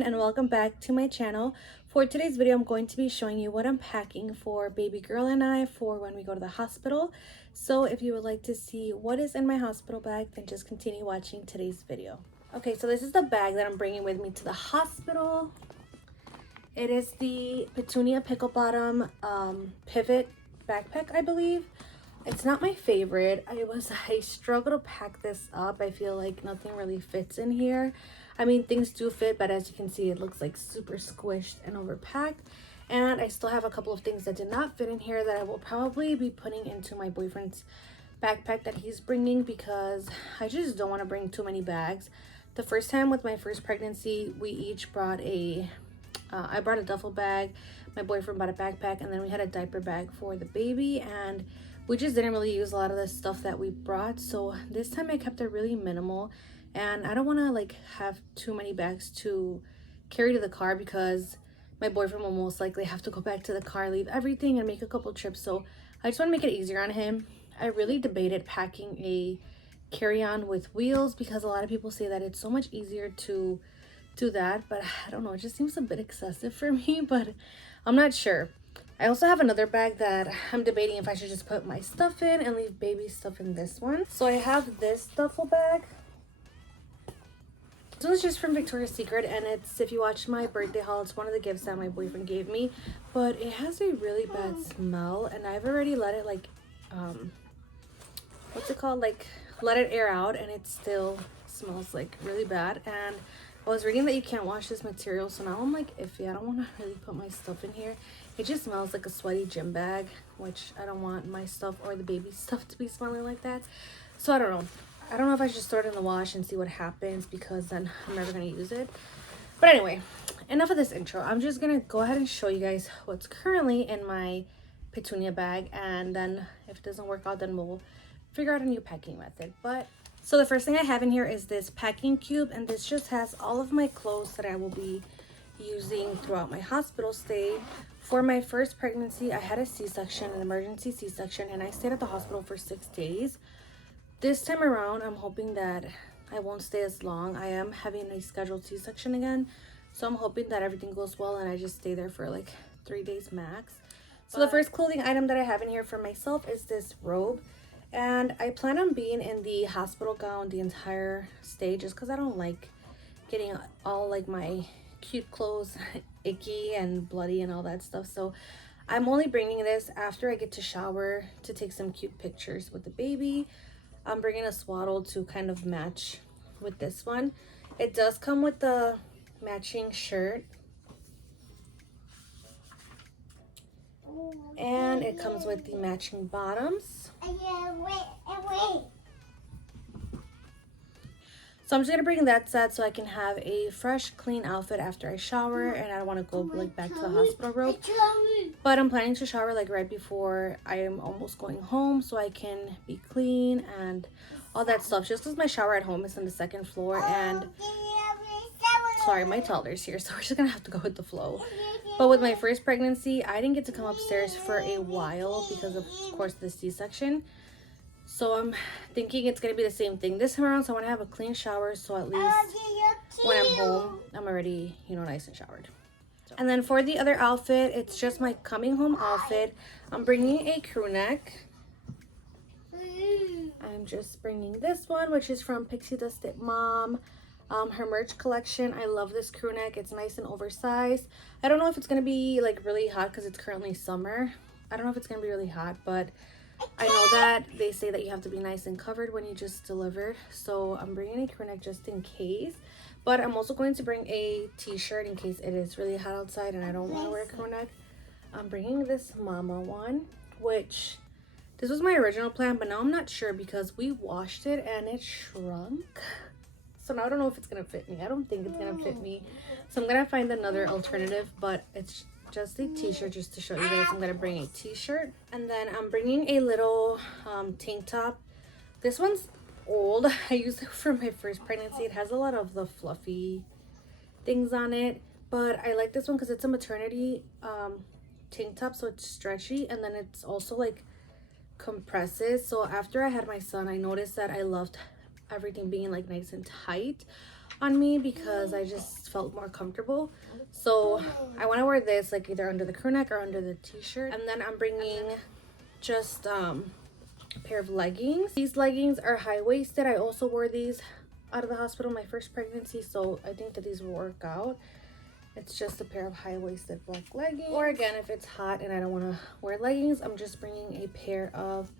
everyone, and welcome back to my channel. For today's video, I'm going to be showing you what I'm packing for baby girl and I for when we go to the hospital. So if you would like to see what is in my hospital bag, then just continue watching today's video. Okay, so this is the bag that I'm bringing with me to the hospital. It is the Petunia Pickle Bottom Pivot backpack, I believe. It's not my favorite. I struggle to pack this up. I feel like nothing really fits in here. I mean, things do fit, but as you can see, it looks like super squished and overpacked. And I still have a couple of things that did not fit in here that I will probably be putting into my boyfriend's backpack that he's bringing, because I just don't want to bring too many bags. The first time with my first pregnancy, we each brought I brought a duffel bag, my boyfriend bought a backpack, and then we had a diaper bag for the baby, and we just didn't really use a lot of the stuff that we brought. So this time I kept it really minimal, and I don't want to like have too many bags to carry to the car, because my boyfriend will most likely have to go back to the car, leave everything, and make a couple trips. So I just want to make it easier on him. I really debated packing a carry-on with wheels, because a lot of people say that it's so much easier to do that, but I don't know, it just seems a bit excessive for me, but I'm not sure. I also have another bag that I'm debating if I should just put my stuff in and leave baby stuff in this one. So I have this duffel bag. This one's just from Victoria's Secret, and it's, if you watch my birthday haul, it's one of the gifts that my boyfriend gave me, but it has a really bad smell, and I've already let it like what's it called, like let it air out, and it still smells like really bad. And I was reading that you can't wash this material, so now I'm like iffy. I don't want to really put my stuff in here. It just smells like a sweaty gym bag, which I don't want my stuff or the baby stuff to be smelling like that. So I don't know. I don't know if I should throw it in the wash and see what happens, because then I'm never going to use it. But anyway, enough of this intro. I'm just going to go ahead and show you guys what's currently in my Petunia bag, and then if it doesn't work out, then we'll figure out a new packing method. But so the first thing I have in here is this packing cube, and this just has all of my clothes that I will be using throughout my hospital stay. For my first pregnancy, I had a C-section, an emergency C-section, and I stayed at the hospital for 6 days. This time around, I'm hoping that I won't stay as long. I am having a scheduled C-section again, so I'm hoping that everything goes well and I just stay there for like 3 days max. So the first clothing item that I have in here for myself is this robe, and I plan on being in the hospital gown the entire stay, just because I don't like getting all like my cute clothes icky and bloody and all that stuff. So I'm only bringing this after I get to shower to take some cute pictures with the baby. I'm bringing a swaddle to kind of match with this one. It does come with the matching shirt, and it comes with the matching bottoms. So I'm just gonna bring that set so I can have a fresh, clean outfit after I shower, and I don't want to go like back to the hospital robe. But I'm planning to shower like right before I am almost going home, so I can be clean and all that stuff. Just because my shower at home is on the 2nd floor, and sorry, my toddler's here, so we're just gonna have to go with the flow. But with my first pregnancy, I didn't get to come upstairs for a while because of course the C-section. So I'm thinking it's gonna be the same thing this time around. So I want to have a clean shower, so at least when I'm home, I'm already, you know, nice and showered. And then for the other outfit, it's just my coming home outfit. I'm bringing a crew neck. I'm just bringing this one, which is from PIXIE the Stepmom. Her merch collection. I love this crew neck. It's nice and oversized. I don't know if it's gonna be like really hot because it's currently summer. I don't know if it's gonna be really hot, but I know that they say that you have to be nice and covered when you just delivered. So I'm bringing a crew neck just in case. But I'm also going to bring a t-shirt in case it is really hot outside and I don't want to wear a crew neck. I'm bringing this mama one, which this was my original plan, but now I'm not sure because we washed it and it shrunk. So now I don't know if it's gonna fit me. I don't think it's gonna fit me, so I'm gonna find another alternative. But it's just a t-shirt, just to show you guys. I'm gonna bring a t-shirt, and then I'm bringing a little tank top. This one's old. I used it for my first pregnancy. It has a lot of the fluffy things on it, but I like this one because it's a maternity tank top, so it's stretchy, and then it's also like compresses. So after I had my son, I noticed that I loved everything being like nice and tight on me because I just felt more comfortable. So I want to wear this like either under the crew neck or under the t-shirt. And then I'm bringing just a pair of leggings. These leggings are high-waisted. I also wore these out of the hospital my first pregnancy, so I think that these will work out. It's just a pair of high-waisted black leggings. Or again, if it's hot and I don't want to wear leggings, I'm just bringing a pair of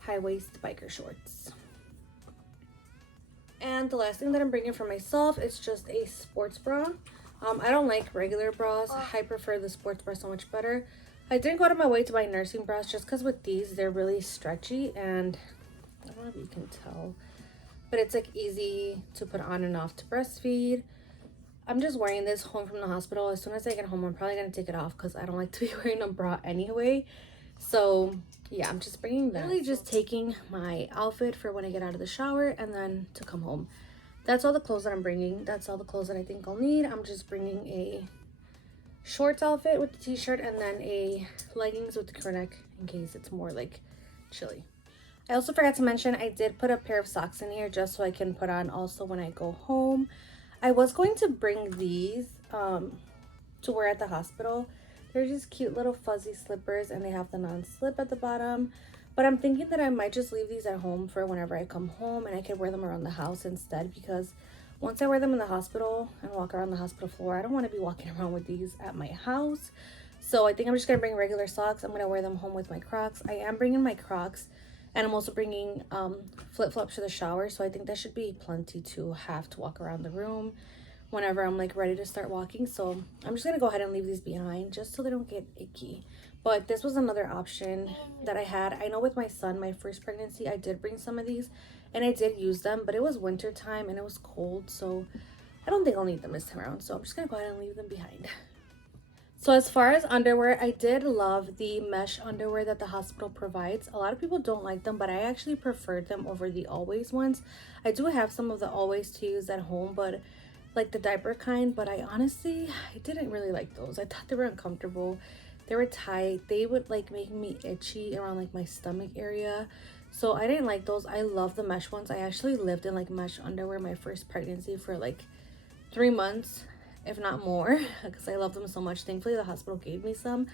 high-waist biker shorts. And the last thing that I'm bringing for myself is just a sports bra. I don't like regular bras. I prefer the sports bra so much better. I didn't go out of my way to buy nursing bras just because with these, they're really stretchy and I don't know if you can tell, but it's like easy to put on and off to breastfeed. I'm just wearing this home from the hospital. As soon as I get home, I'm probably going to take it off because I don't like to be wearing a bra anyway. So yeah, I'm just bringing that. Really just taking my outfit for when I get out of the shower and then to come home. That's all the clothes that I'm bringing. That's all the clothes that I think I'll need. I'm just bringing a shorts outfit with the t-shirt and then a leggings with the crew neck in case it's more like chilly. I also forgot to mention I did put a pair of socks in here just so I can put on also when I go home. I was going to bring these to wear at the hospital. They're just cute little fuzzy slippers and they have the non-slip at the bottom. But I'm thinking that I might just leave these at home for whenever I come home and I can wear them around the house instead, because once I wear them in the hospital and walk around the hospital floor, I don't want to be walking around with these at my house. So I think I'm just going to bring regular socks. I'm going to wear them home with my Crocs. I am bringing my Crocs and I'm also bringing flip-flops to the shower. So I think that should be plenty to have to walk around the room whenever I'm like ready to start walking. So I'm just going to go ahead and leave these behind just so they don't get icky. But this was another option that I had. I know with my son, my first pregnancy, I did bring some of these and I did use them, but it was winter time and it was cold, so I don't think I'll need them this time around. So I'm just gonna go ahead and leave them behind. So as far as underwear, I did love the mesh underwear that the hospital provides. A lot of people don't like them, but I actually preferred them over the Always ones. I do have some of the Always to use at home, but like the diaper kind, but I didn't really like those. I thought they were uncomfortable. They were tight. They would like make me itchy around like my stomach area. So I didn't like those. I love the mesh ones. I actually lived in like mesh underwear my first pregnancy for like 3 months, if not more, because I love them so much. Thankfully, the hospital gave me some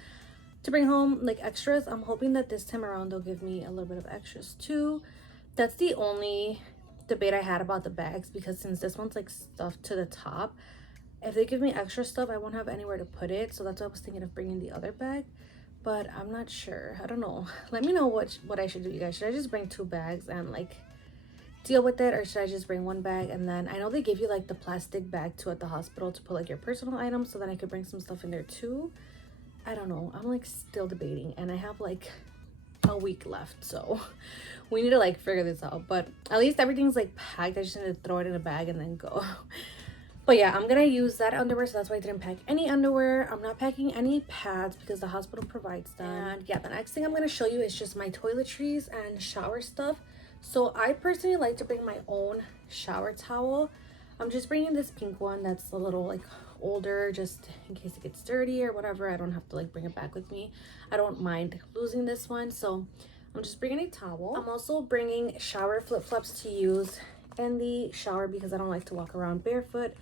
to bring home, like extras. I'm hoping that this time around they'll give me a little bit of extras too. That's the only debate I had about the bags, because since this one's like stuffed to the top, if they give me extra stuff, I won't have anywhere to put it. So that's why I was thinking of bringing the other bag, but I'm not sure. I don't know. Let me know what I should do, you guys. Should I just bring 2 bags and like deal with it, or should I just bring 1 bag? And then I know they give you like the plastic bag too at the hospital to put like your personal items, so then I could bring some stuff in there too. I don't know. I'm like still debating and I have like a week left, so we need to like figure this out. But at least everything's like packed. I just need to throw it in a bag and then go. But yeah, I'm gonna use that underwear, so that's why I didn't pack any underwear. I'm not packing any pads because the hospital provides them. And yeah, the next thing I'm gonna show you is just my toiletries and shower stuff. So I personally like to bring my own shower towel. I'm just bringing this pink one that's a little like older, just in case it gets dirty or whatever. I don't have to like bring it back with me. I don't mind losing this one, so I'm just bringing a towel. I'm also bringing shower flip-flops to use in the shower because I don't like to walk around barefoot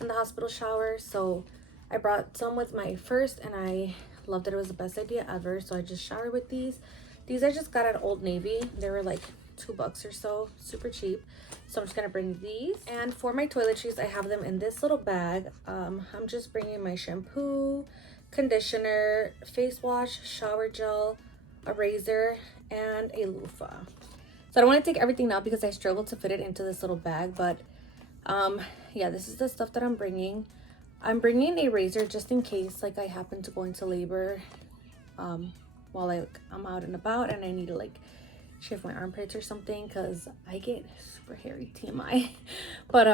in the hospital shower. So I brought some with my first and I loved it. It was the best idea ever. So I just showered with these. These I just got at Old Navy. They were like $2 or so, super cheap. So I'm just gonna bring these. And for my toiletries, I have them in this little bag. I'm just bringing my shampoo, conditioner, face wash, shower gel, a razor, and a loofah. So I don't want to take everything now because I struggled to fit it into this little bag, but yeah, this is the stuff that I'm bringing. I'm bringing a razor just in case like I happen to go into labor while I'm out and about and I need to like shave my armpits or something, because I get super hairy, TMI. But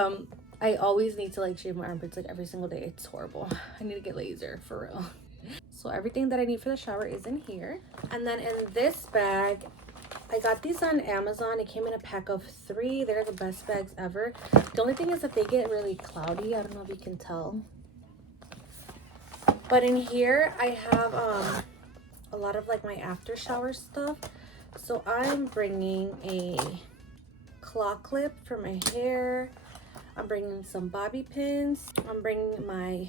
I always need to like shave my armpits like every single day. It's horrible. I need to get laser for real. So everything that I need for the shower is in here. And then in this bag, I got these on Amazon. It came in a pack of 3. They're the best bags ever. The only thing is that they get really cloudy. I don't know if you can tell. But in here, I have a lot of like my after shower stuff. So I'm bringing a claw clip for my hair. I'm bringing some bobby pins. I'm bringing my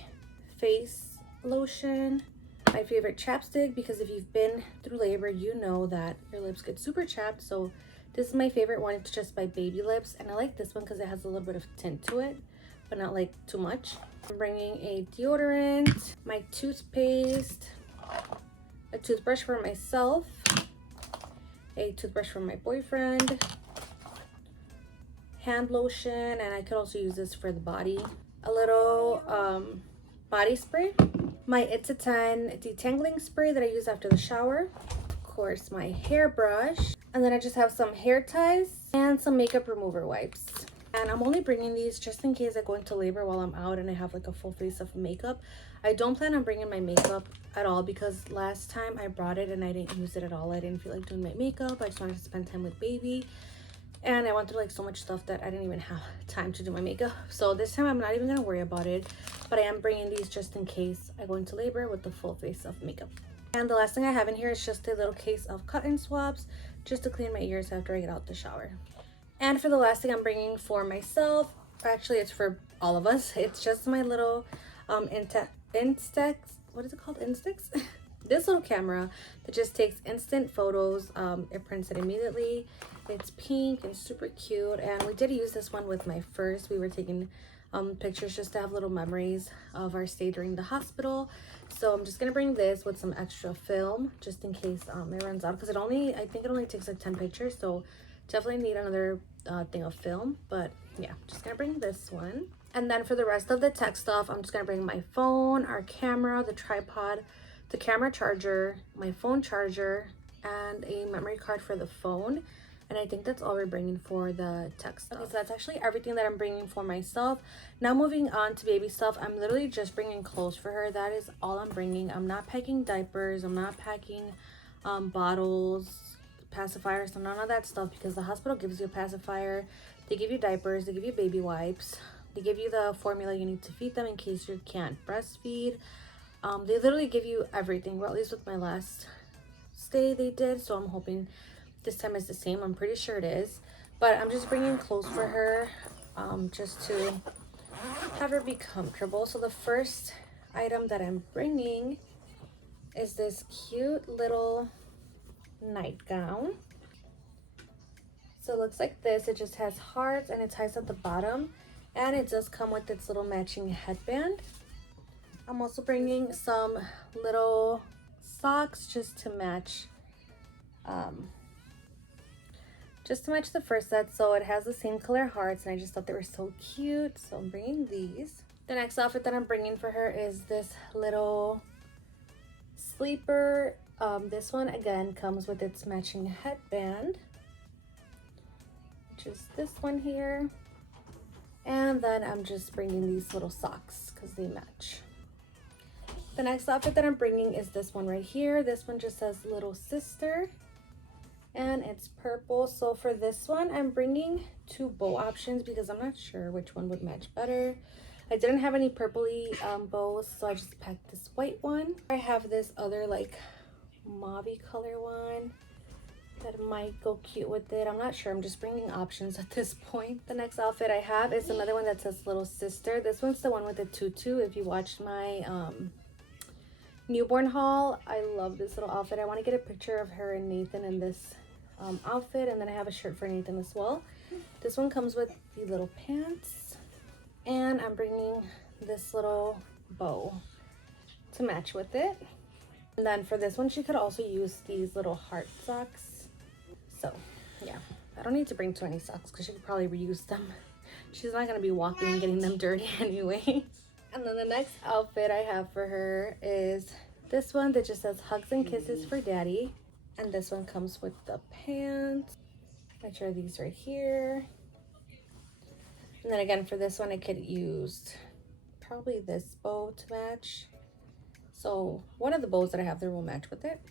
face lotion, my favorite chapstick, because if you've been through labor, you know that your lips get super chapped. So this is my favorite one. It's just by Baby Lips, and I like this one because it has a little bit of tint to it, but not like too much. I'm bringing a deodorant, my toothpaste, a toothbrush for myself, a toothbrush for my boyfriend, hand lotion, and I could also use this for the body, a little body spray, my It's a 10 detangling spray that I use after the shower, of course my hairbrush, and then I just have some hair ties and some makeup remover wipes. And I'm only bringing these just in case I go into labor while I'm out and I have like a full face of makeup. I don't plan on bringing my makeup at all because last time I brought it and I didn't use it at all. I didn't feel like doing my makeup. I just wanted to spend time with baby. And I went through like so much stuff that I didn't even have time to do my makeup. So this time I'm not even going to worry about it. But I am bringing these just in case I go into labor with the full face of makeup. And the last thing I have in here is just a little case of cotton swabs just to clean my ears after I get out the shower. And for the last thing I'm bringing for myself, actually it's for all of us, it's just my little Instax, what is it called, Instax? This little camera that just takes instant photos. It prints it immediately. It's pink and super cute, and we did use this one with my first. We were taking pictures just to have little memories of our stay during the hospital. So I'm just gonna bring this with some extra film just in case it runs out, because I think it only takes like 10 pictures, so definitely need another thing of film. But yeah, just gonna bring this one. And then for the rest of the tech stuff, I'm just gonna bring my phone, our camera, the tripod, the camera charger, my phone charger, and a memory card for the phone. And I think that's all we're bringing for the tech stuff. Okay, so that's actually everything that I'm bringing for myself. Now moving on to baby stuff, I'm literally just bringing clothes for her. That is all I'm bringing. I'm not packing diapers. I'm not packing bottles, pacifiers, none of that stuff, because the hospital gives you a pacifier. They give you diapers. They give you baby wipes. They give you the formula you need to feed them in case you can't breastfeed. They literally give you everything. Well, at least with my last stay they did, so I'm hoping this time is the same. I'm pretty sure it is, but I'm just bringing clothes for her just to have her be comfortable. So the first item that I'm bringing is this cute little nightgown. So it looks like this. It just has hearts and it ties at the bottom, and it does come with its little matching headband. I'm also bringing some little socks just to match the first set. So it has the same color hearts, and I just thought they were so cute, so I'm bringing these. The next outfit that I'm bringing for her is this little sleeper. This one again comes with its matching headband, which is this one here. And then I'm just bringing these little socks because they match. The next outfit that I'm bringing is this one right here. This one just says little sister, and it's purple. So for this one, I'm bringing two bow options because I'm not sure which one would match better. I didn't have any purpley bows, so I just packed this white one. I have this other like mauve color one that might go cute with it. I'm not sure. I'm just bringing options at this point. The next outfit I have is another one that says little sister. This one's the one with the tutu. If you watched my newborn haul, I love this little outfit. I want to get a picture of her and Nathan in this outfit, and then I have a shirt for Nathan as well. This one comes with the little pants, and I'm bringing this little bow to match with it. And then for this one, she could also use these little heart socks. So yeah, I don't need to bring 20 socks because she could probably reuse them. She's not going to be walking and getting them dirty anyway. And then the next outfit I have for her is this one that just says hugs and kisses for daddy. And this one comes with the pants, which are these right here. And then again, for this one, I could use probably this bow to match. So one of the bows that I have there will match with it.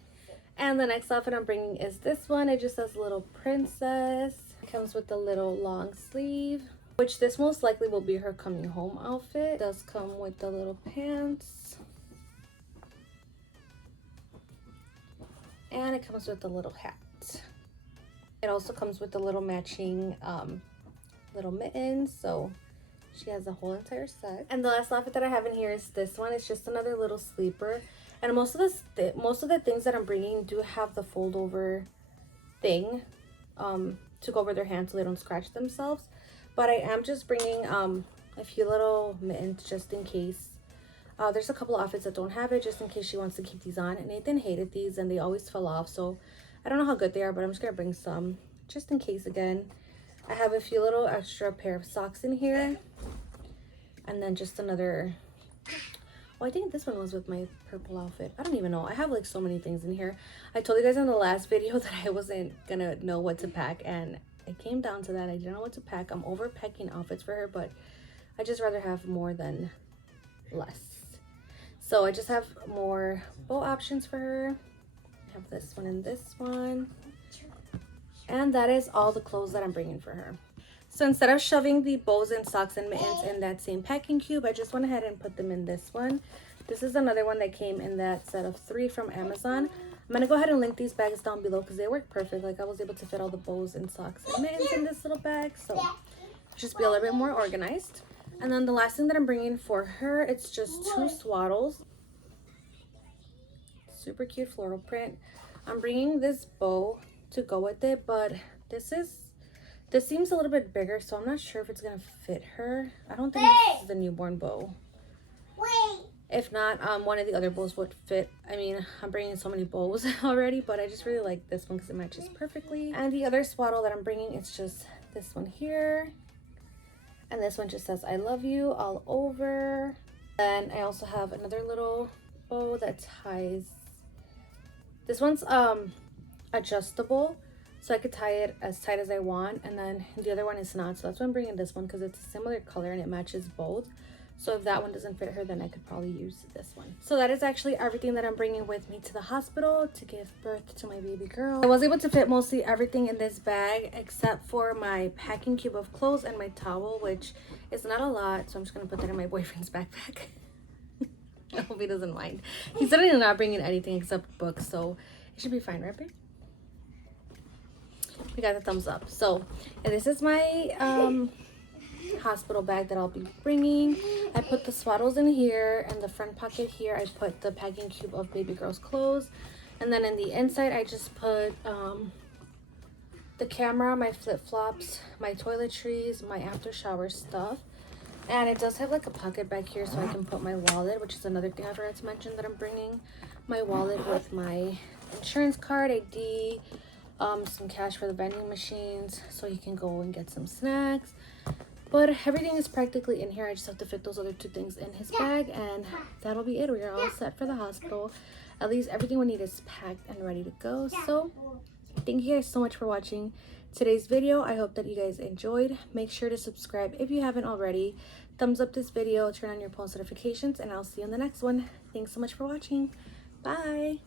And the next outfit I'm bringing is this one. It just says little princess. It comes with a little long sleeve, which this most likely will be her coming home outfit. It does come with the little pants. And it comes with a little hat. It also comes with the little matching little mittens, so she has a whole entire set. And the last outfit that I have in here is this one. It's just another little sleeper, and most of the things that I'm bringing do have the fold over thing to go over their hands so they don't scratch themselves. But I am just bringing a few little mittens just in case. There's a couple of outfits that don't have it, just in case she wants to keep these on. And Nathan hated these and they always fell off, so I don't know how good they are, but I'm just gonna bring some just in case. Again, I have a few little extra pair of socks in here, and then just another, well, I think this one was with my purple outfit. I don't even know. I have like so many things in here. I told you guys in the last video that I wasn't gonna know what to pack, and it came down to that. I didn't know what to pack. I'm over packing outfits for her, but I just rather have more than less. So I just have more bow options for her. I have this one and this one. And that is all the clothes that I'm bringing for her. So instead of shoving the bows and socks and mittens in that same packing cube, I just went ahead and put them in this one. This is another one that came in that set of 3 from Amazon. I'm going to go ahead and link these bags down below because they work perfect. Like, I was able to fit all the bows and socks and mittens in this little bag. So just be a little bit more organized. And then the last thing that I'm bringing for her, it's just 2 swaddles. Super cute floral print. I'm bringing this bow to go with it, but this seems a little bit bigger, so I'm not sure if it's gonna fit her. I don't think this is the newborn bow. If not, one of the other bows would fit. I mean, I'm bringing so many bows already, but I just really like this one because it matches perfectly. And the other swaddle that I'm bringing is just this one here, and this one just says I love you all over. And I also have another little bow that ties. This one's adjustable, so I could tie it as tight as I want, and then the other one is not, so that's why I'm bringing this one because it's a similar color and it matches both. So if that one doesn't fit her, then I could probably use this one. So that is actually everything that I'm bringing with me to the hospital to give birth to my baby girl. I was able to fit mostly everything in this bag except for my packing cube of clothes and my towel, which is not a lot, so I'm just gonna put that in my boyfriend's backpack. I hope he doesn't mind. He's literally not bringing anything except books, so it should be fine, right, babe? We got the thumbs up. So, and this is my hospital bag that I'll be bringing. I put the swaddles in here, and the front pocket here I put the packing cube of baby girl's clothes, and then in the inside I just put the camera, my flip-flops, my toiletries, my after shower stuff. And it does have like a pocket back here so I can put my wallet, which is another thing I forgot to mention that I'm bringing. My wallet with my insurance card, ID, some cash for the vending machines so you can go and get some snacks. But everything is practically in here. I just have to fit those other 2 things in his bag, and that'll be it. We are all set for the hospital. At least everything we need is packed and ready to go. So thank you guys so much for watching today's video. I hope that you guys enjoyed. Make sure to subscribe if you haven't already. Thumbs up this video, turn on your post notifications, and I'll see you in the next one. Thanks so much for watching. Bye.